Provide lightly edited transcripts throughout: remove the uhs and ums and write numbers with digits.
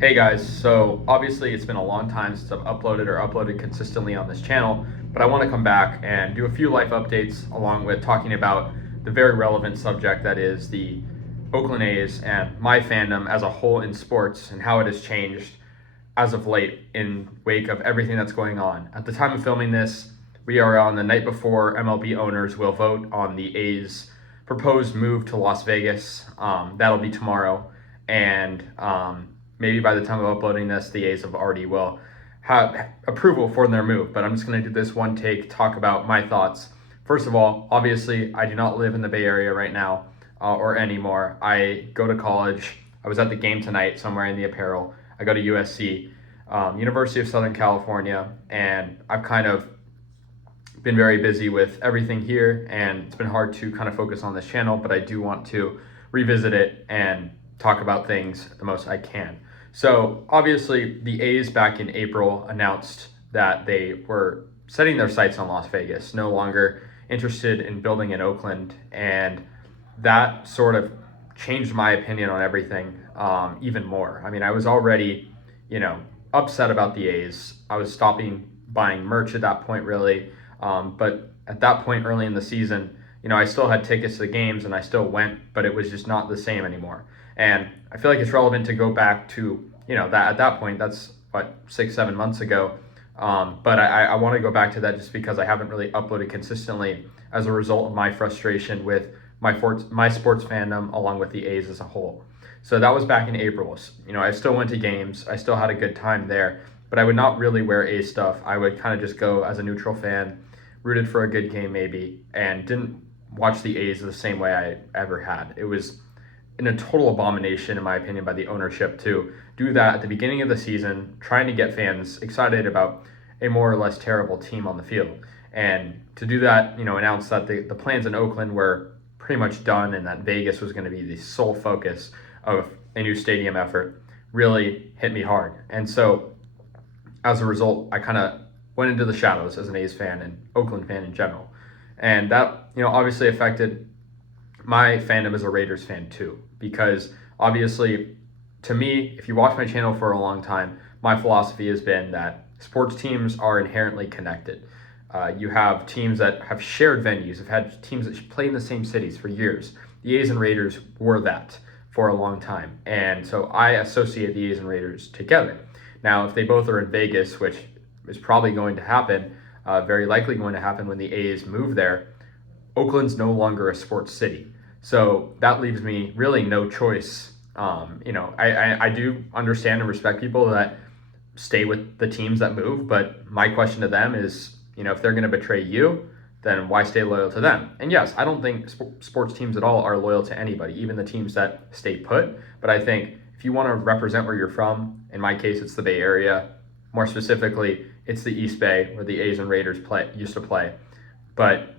Hey guys, so obviously it's been a long time since I've uploaded consistently on this channel, but I want to come back and do a few life updates along with talking about the very relevant subject that is the Oakland A's and my fandom as a whole in sports and how it has changed as of late in wake of everything that's going on. At the time of filming this, we are on the night before MLB owners will vote on the A's proposed move to Las Vegas. That'll be tomorrow, and maybe by the time of uploading this, the A's have already will have approval for their move. But I'm just going to do this one take, talk about my thoughts. First of all, obviously, I do not live in the Bay Area right now or anymore. I go to college. I was at the game tonight somewhere in the apparel. I go to USC, University of Southern California, and I've kind of been very busy with everything here, and it's been hard to kind of focus on this channel, but I do want to revisit it and talk about things the most I can. So obviously the A's back in April announced that they were setting their sights on Las Vegas, no longer interested in building in Oakland, and that sort of changed my opinion on everything even more. I mean, I was already, upset about the A's. I was stopping buying merch at that point, really. But at that point early in the season, I still had tickets to the games and I still went, but it was just not the same anymore. And I feel like it's relevant to go back to, that at that point, that's what, 6-7 months ago. But I want to go back to that just because I haven't really uploaded consistently as a result of my frustration with my sports fandom along with the A's as a whole. So that was back in April. I still went to games. I still had a good time there, but I would not really wear A's stuff. I would kind of just go as a neutral fan, rooted for a good game maybe, and didn't watch the A's the same way I ever had. It was a total abomination, in my opinion, by the ownership to do that at the beginning of the season, trying to get fans excited about a more or less terrible team on the field. And to do that, announce that the plans in Oakland were pretty much done and that Vegas was going to be the sole focus of a new stadium effort really hit me hard. And so as a result, I kind of went into the shadows as an A's fan and Oakland fan in general. And that, obviously affected my fandom as a Raiders fan too, because obviously to me, if you watch my channel for a long time, my philosophy has been that sports teams are inherently connected. You have teams that have shared venues, have had teams that play in the same cities for years. The A's and Raiders were that for a long time. And so I associate the A's and Raiders together. Now, if they both are in Vegas, which is probably going to happen, very likely going to happen when the A's move there, Oakland's no longer a sports city. So that leaves me really no choice. I do understand and respect people that stay with the teams that move, but my question to them is, if they're going to betray you, then why stay loyal to them? And yes, I don't think sports teams at all are loyal to anybody, even the teams that stay put. But I think if you want to represent where you're from, in my case, it's the Bay Area. More specifically, it's the East Bay where the A's and Raiders used to play. But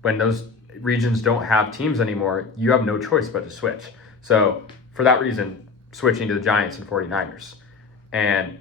when those regions don't have teams anymore, you have no choice but to switch. So for that reason, switching to the Giants and 49ers. And,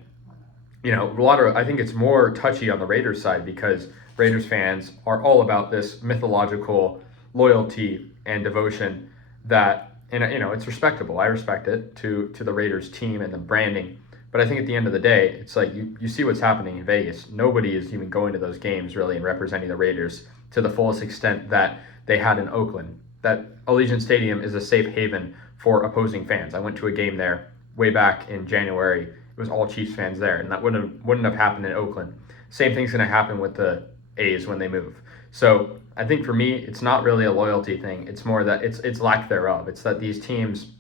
I think it's more touchy on the Raiders side because Raiders fans are all about this mythological loyalty and devotion that, and it's respectable. I respect it to the Raiders team and the branding. But I think at the end of the day, it's like you see what's happening in Vegas. Nobody is even going to those games really and representing the Raiders to the fullest extent that they had in Oakland. That Allegiant Stadium is a safe haven for opposing fans. I went to a game there way back in January. It was all Chiefs fans there, and that wouldn't have happened in Oakland. Same thing's going to happen with the A's when they move. So I think for me, it's not really a loyalty thing. It's more that it's lack thereof. It's that these teams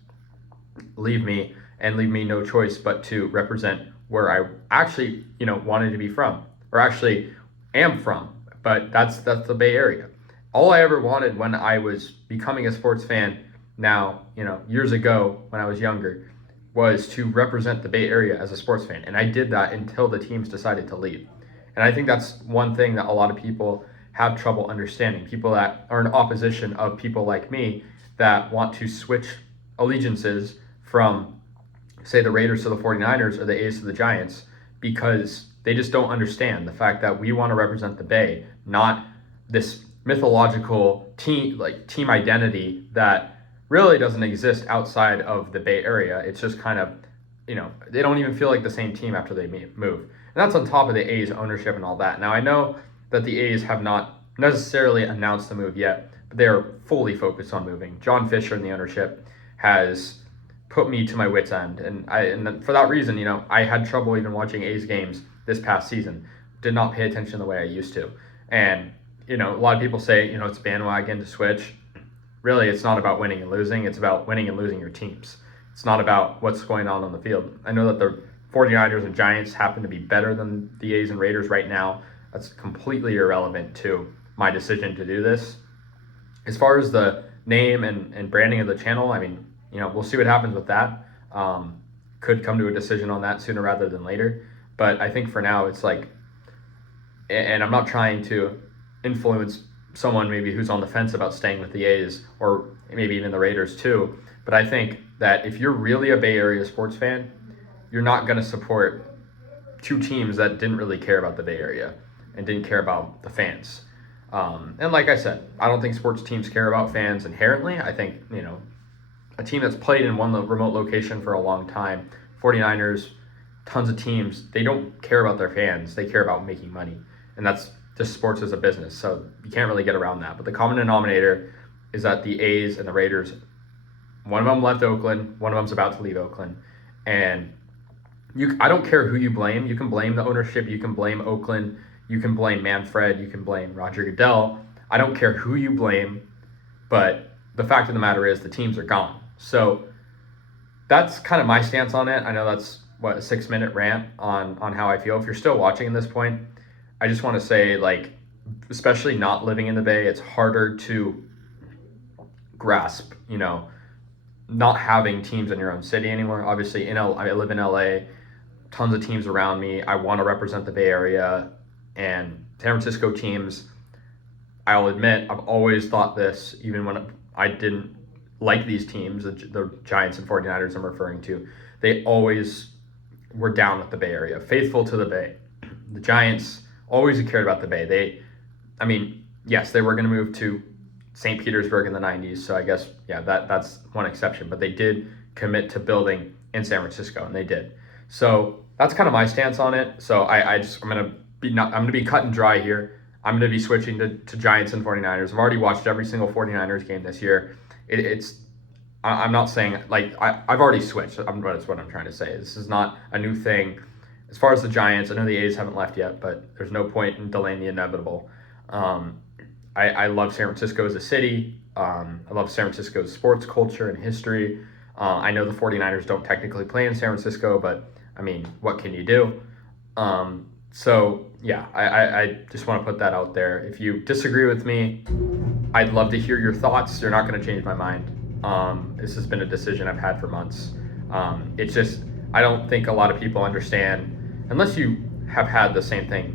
leave me no choice but to represent where I actually, wanted to be from, or actually am from. But that's the Bay Area. All I ever wanted when I was becoming a sports fan now, years ago when I was younger, was to represent the Bay Area as a sports fan. And I did that until the teams decided to leave. And I think that's one thing that a lot of people have trouble understanding. People that are in opposition of people like me that want to switch allegiances from, say, the Raiders to the 49ers or the A's to the Giants, because they just don't understand the fact that we want to represent the Bay, not this mythological team identity that really doesn't exist outside of the Bay Area. It's just kind of they don't even feel like the same team after they move. And that's on top of the A's ownership and all that. Now, I know that the A's have not necessarily announced the move yet, but they are fully focused on moving. John Fisher and the ownership has put me to my wits' end. And for that reason, I had trouble even watching A's games this past season. Did not pay attention the way I used to. And, a lot of people say, it's bandwagon to switch. Really, it's not about winning and losing. It's about winning and losing your teams. It's not about what's going on the field. I know that the 49ers and Giants happen to be better than the A's and Raiders right now. That's completely irrelevant to my decision to do this. As far as the name and branding of the channel, we'll see what happens with that. Could come to a decision on that sooner rather than later. But I think for now, it's like, and I'm not trying to influence someone maybe who's on the fence about staying with the A's or maybe even the Raiders too. But I think that if you're really a Bay Area sports fan, you're not going to support two teams that didn't really care about the Bay Area and didn't care about the fans. And like I said, I don't think sports teams care about fans inherently. I think, a team that's played in one remote location for a long time, 49ers, tons of teams, they don't care about their fans. They care about making money. And that's just sports as a business. So you can't really get around that. But the common denominator is that the A's and the Raiders, one of them left Oakland, one of them's about to leave Oakland. And I don't care who you blame. You can blame the ownership. You can blame Oakland. You can blame Manfred. You can blame Roger Goodell. I don't care who you blame. But the fact of the matter is the teams are gone. So that's kind of my stance on it. I know that's, a 6-minute rant on how I feel. If you're still watching at this point, I just want to say, especially not living in the Bay, it's harder to grasp, not having teams in your own city anymore. Obviously, I live in LA, tons of teams around me. I want to represent the Bay Area, and San Francisco teams, I'll admit, I've always thought this, even when I didn't like these teams, the Giants and 49ers I'm referring to, they always were down with the Bay Area, faithful to the Bay. The Giants always cared about the Bay. Yes, they were going to move to St. Petersburg in the 90s, so I guess, that's one exception, but they did commit to building in San Francisco, and they did. So that's kind of my stance on it. So I'm going to be cut and dry here. I'm going to be switching to Giants and 49ers. I've already watched every single 49ers game this year. I'm not saying, I've already switched. That's what I'm trying to say. This is not a new thing. As far as the Giants, I know the A's haven't left yet, but there's no point in delaying the inevitable. I love San Francisco as a city. I love San Francisco's sports culture and history. I know the 49ers don't technically play in San Francisco, but, what can you do? I just want to put that out there. If you disagree with me, I'd love to hear your thoughts. You're not going to change my mind. This has been a decision I've had for months. It's just, I don't think a lot of people understand, unless you have had the same thing,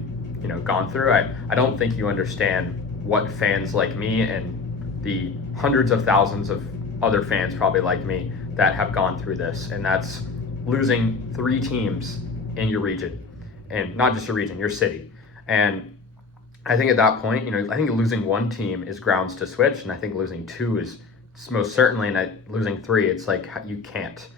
gone through. I don't think you understand what fans like me and the hundreds of thousands of other fans probably like me that have gone through this. And that's losing 3 teams in your region, and not just your region, your city. And I think at that point, I think losing 1 team is grounds to switch. And I think losing 2 is most certainly, and losing 3, it's like you can't.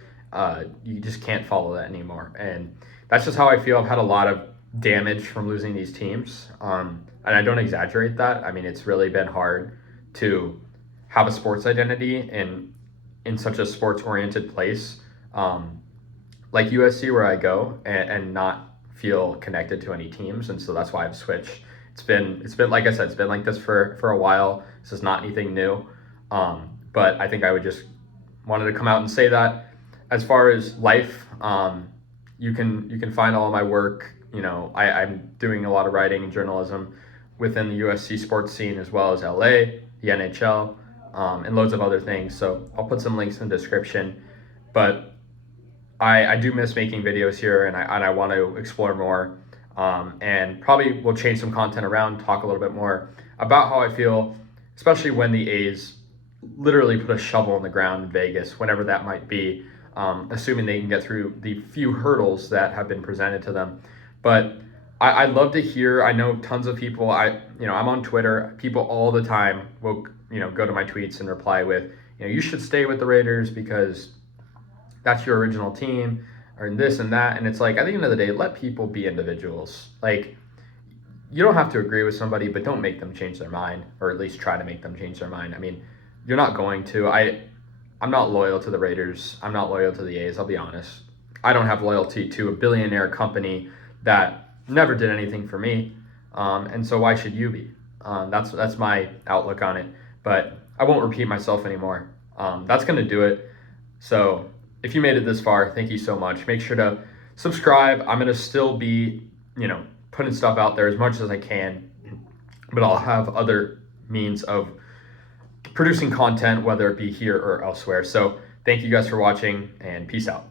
You just can't follow that anymore. And that's just how I feel. I've had a lot of damage from losing these teams. And I don't exaggerate that. It's really been hard to have a sports identity in such a sports-oriented place like USC, where I go, and not feel connected to any teams. And so that's why I've switched. It's been like I said, it's been like this for a while. This is not anything new. But I think I would just wanted to come out and say that. As far as life, you can find all of my work. I'm doing a lot of writing and journalism within the USC sports scene, as well as LA, the NHL, and loads of other things. So I'll put some links in the description. But I do miss making videos here, and I want to explore more. And probably we'll change some content around, talk a little bit more about how I feel, especially when the A's literally put a shovel in the ground in Vegas, whenever that might be, assuming they can get through the few hurdles that have been presented to them. But I'd love to hear. I know tons of people. I'm on Twitter. People all the time will go to my tweets and reply with, you should stay with the Raiders because that's your original team. or in this and that. And it's like, at the end of the day, let people be individuals. Like, you don't have to agree with somebody, but don't make them change their mind, or at least try to make them change their mind. I mean, you're not going to. I'm not loyal to the Raiders. I'm not loyal to the A's, I'll be honest. I don't have loyalty to a billionaire company that never did anything for me. And so why should you be? That's my outlook on it. But I won't repeat myself anymore. That's going to do it. So if you made it this far, thank you so much. Make sure to subscribe. I'm going to still be, putting stuff out there as much as I can, but I'll have other means of producing content, whether it be here or elsewhere. So thank you guys for watching, and peace out.